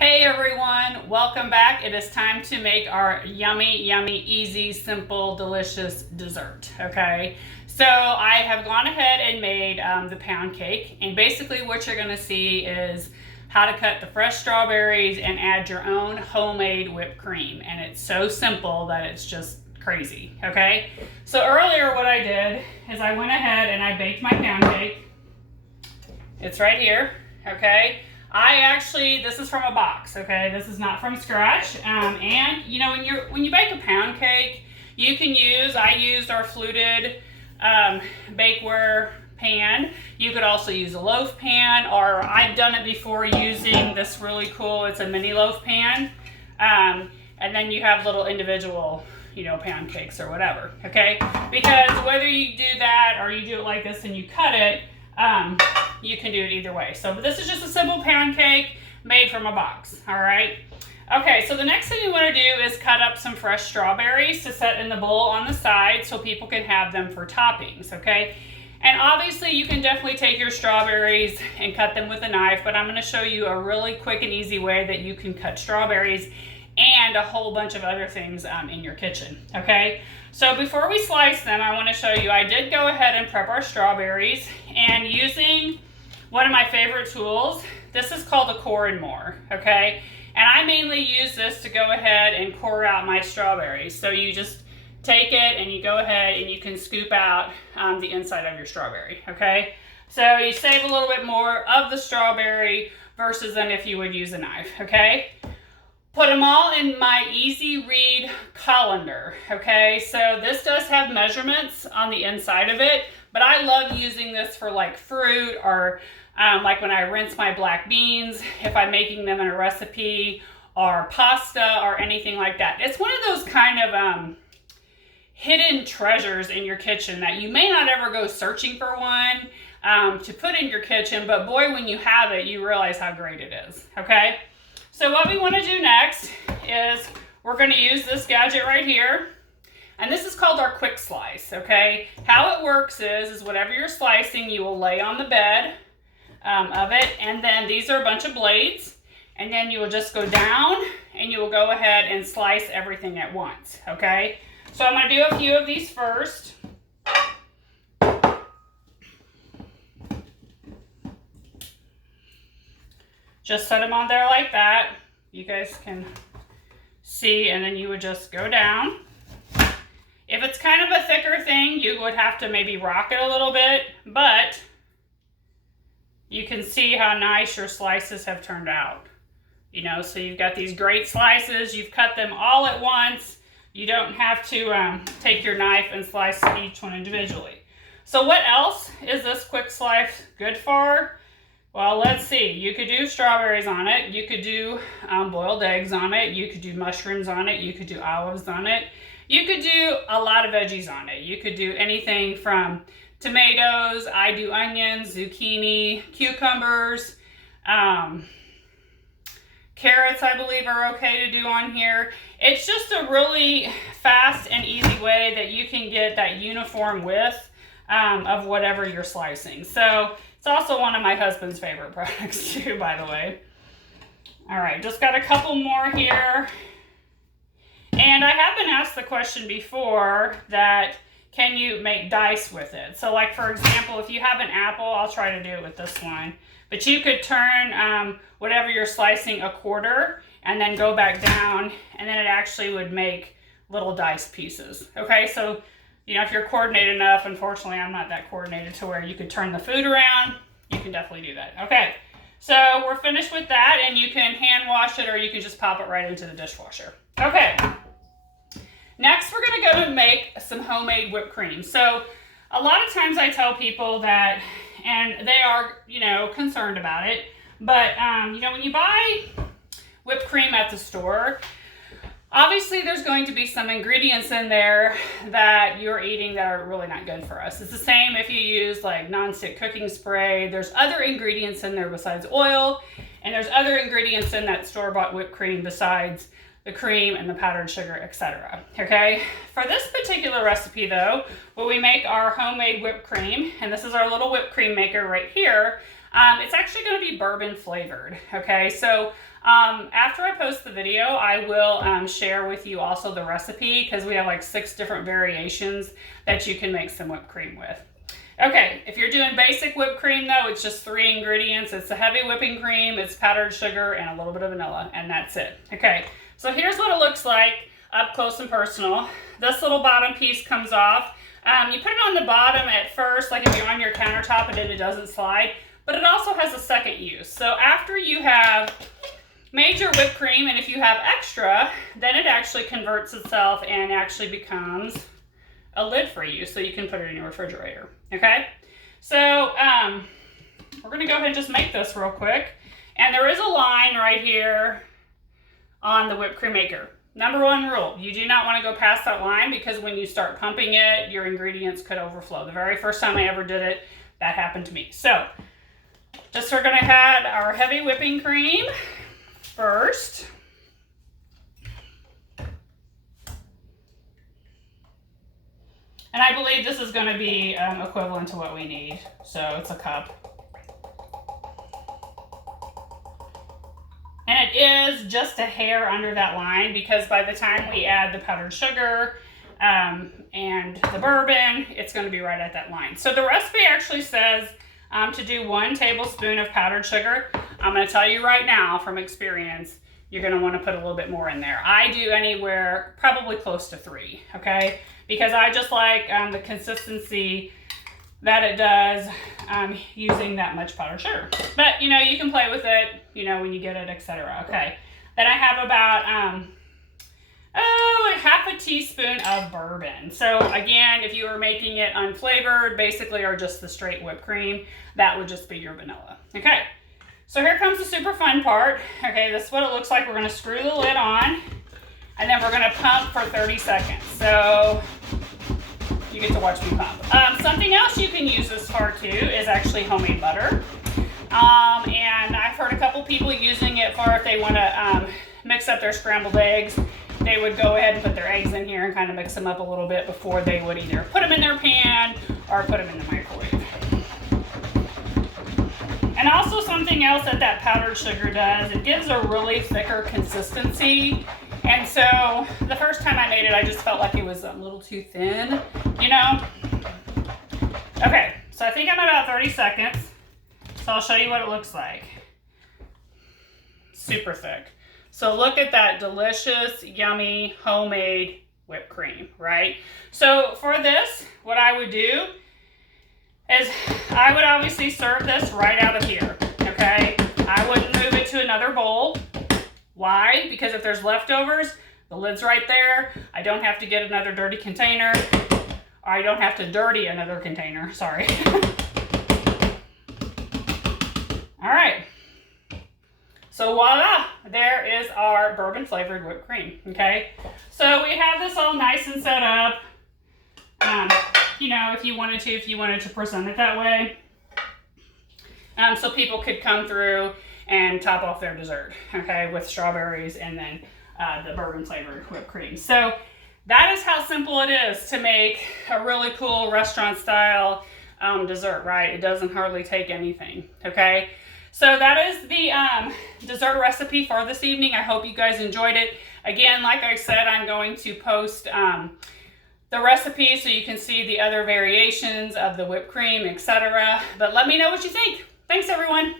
Hey everyone, welcome back. It is time to make our yummy, easy, simple, delicious dessert, okay? So I have gone ahead and made the pound cake, and basically what you're gonna see is how to cut the fresh strawberries and add your own homemade whipped cream. And it's so simple that it's just crazy, okay? So earlier what I did is I went ahead and I baked my pound cake. It's right here, okay? This is from a box, okay? This is not from scratch. And you know, when you bake a pound cake, I used our fluted bakeware pan. You could also use a loaf pan, or I've done it before using this really cool, it's a mini loaf pan. And then you have little individual, pound cakes or whatever, okay? Because whether you do that or you do it like this and you cut it, you can do it either way. So this is just a simple pound cake made from a box, all right? Okay, so the next thing you want to do is cut up some fresh strawberries to set in the bowl on the side so people can have them for toppings, okay? And obviously you can definitely take your strawberries and cut them with a knife, but I'm going to show you a really quick and easy way that you can cut strawberries and a whole bunch of other things in your kitchen, okay? So before we slice them, I want to show you, I did go ahead and prep our strawberries, and using one of my favorite tools, this is called a core and more, okay? And I mainly use this to go ahead and core out my strawberries. So you just take it and you go ahead and you can scoop out the inside of your strawberry, okay? So you save a little bit more of the strawberry versus than if you would use a knife, okay? Put them all in my easy read colander, okay? So this does have measurements on the inside of it, but I love using this for like fruit or like when I rinse my black beans, if I'm making them in a recipe, or pasta or anything like that. It's one of those kind of hidden treasures in your kitchen that you may not ever go searching for one to put in your kitchen, but boy, when you have it, you realize how great it is, okay? So what we want to do next is we're going to use this gadget right here, and this is called our quick slice, okay? How it works is whatever you're slicing, you will lay on the bed of it, and then these are a bunch of blades, and then you will just go down and you will go ahead and slice everything at once, okay? So I'm going to do a few of these first. Just set them on there like that. You guys can see, and then you would just go down. If it's kind of a thicker thing, you would have to maybe rock it a little bit, but you can see how nice your slices have turned out. So you've got these great slices. You've cut them all at once. You don't have to take your knife and slice each one individually. So what else is this quick slice good for? Well, let's see. You could do strawberries on it. You could do boiled eggs on it. You could do mushrooms on it. You could do olives on it. You could do a lot of veggies on it. You could do anything from tomatoes. I do onions, zucchini, cucumbers, carrots, I believe, are okay to do on here. It's just a really fast and easy way that you can get that uniform width of whatever you're slicing. So it's also one of my husband's favorite products too, by the way. All right, just got a couple more here. And I have been asked the question before that, can you make dice with it? So like, for example, if you have an apple, I'll try to do it with this one. But you could turn whatever you're slicing a quarter and then go back down, and then it actually would make little dice pieces. Okay, so if you're coordinated enough, unfortunately I'm not that coordinated to where you could turn the food around, you can definitely do that. Okay, so we're finished with that, and you can hand wash it or you can just pop it right into the dishwasher. Okay, next we're going to go to make some homemade whipped cream. So a lot of times I tell people that, and they are, concerned about it, but when you buy whipped cream at the store, obviously there's going to be some ingredients in there that you're eating that are really not good for us. It's the same if you use like non-stick cooking spray. There's other ingredients in there besides oil, and there's other ingredients in that store-bought whipped cream besides the cream and the powdered sugar, etc. Okay, for this particular recipe though, when we make our homemade whipped cream, and this is our little whipped cream maker right here, It's actually going to be bourbon flavored. Okay, so after I post the video, I will share with you also the recipe, because we have like 6 different variations that you can make some whipped cream with. Okay, if you're doing basic whipped cream though, it's just 3 ingredients. It's a heavy whipping cream, it's powdered sugar, and a little bit of vanilla, and that's it. Okay, so here's what it looks like up close and personal. This little bottom piece comes off. You put it on the bottom at first, like if you're on your countertop, and then it doesn't slide, but it also has a second use. So after you have made your whipped cream, and if you have extra, then it actually converts itself and actually becomes a lid for you, so you can put it in your refrigerator. Okay, so we're gonna go ahead and just make this real quick. And there is a line right here on the whipped cream maker. Number 1 rule, you do not want to go past that line, because when you start pumping it, your ingredients could overflow. The very first time I ever did it, that happened to me. So just we're gonna add our heavy whipping cream first. And I believe this is going to be equivalent to what we need. So it's a cup. And it is just a hair under that line, because by the time we add the powdered sugar and the bourbon, it's going to be right at that line. So the recipe actually says to do 1 tablespoon of powdered sugar. I'm going to tell you right now from experience, you're going to want to put a little bit more in there. I do anywhere probably close to 3, okay? Because I just like the consistency that it does using that much powdered sugar. But, you know, you can play with it, you know, when you get it, etc. Okay. Then I have about, like half a teaspoon of bourbon. So again, if you were making it unflavored, basically, or just the straight whipped cream, that would just be your vanilla. Okay. So here comes the super fun part. Okay, this is what it looks like. We're going to screw the lid on, and then we're going to pump for 30 seconds. So you get to watch me pump. Something else you can use this for too is actually homemade butter. And I've heard a couple people using it for if they want to mix up their scrambled eggs. They would go ahead and put their eggs in here and kind of mix them up a little bit before they would either put them in their pan or put them in the microwave. And also something else that powdered sugar does, it gives a really thicker consistency. And so the first time I made it, I just felt like it was a little too thin, you know? Okay, so I think I'm at about 30 seconds. So I'll show you what it looks like. Super thick. So look at that delicious, yummy, homemade whipped cream, right? So for this, what I would do is I would obviously serve this right out of here, okay? I wouldn't move it to another bowl. Why? Because if there's leftovers, the lid's right there. I don't have to get another dirty container. Or I don't have to dirty another container, sorry. All right. So voila, there is our bourbon flavored whipped cream, okay? So we have this all nice and set up. You know, if you wanted to present it that way. So people could come through and top off their dessert, okay, with strawberries and then the bourbon flavored whipped cream. So that is how simple it is to make a really cool restaurant style dessert, right? It doesn't hardly take anything, okay? So that is the dessert recipe for this evening. I hope you guys enjoyed it. Again, like I said, I'm going to post the recipe so you can see the other variations of the whipped cream, etc. But let me know what you think. Thanks, everyone.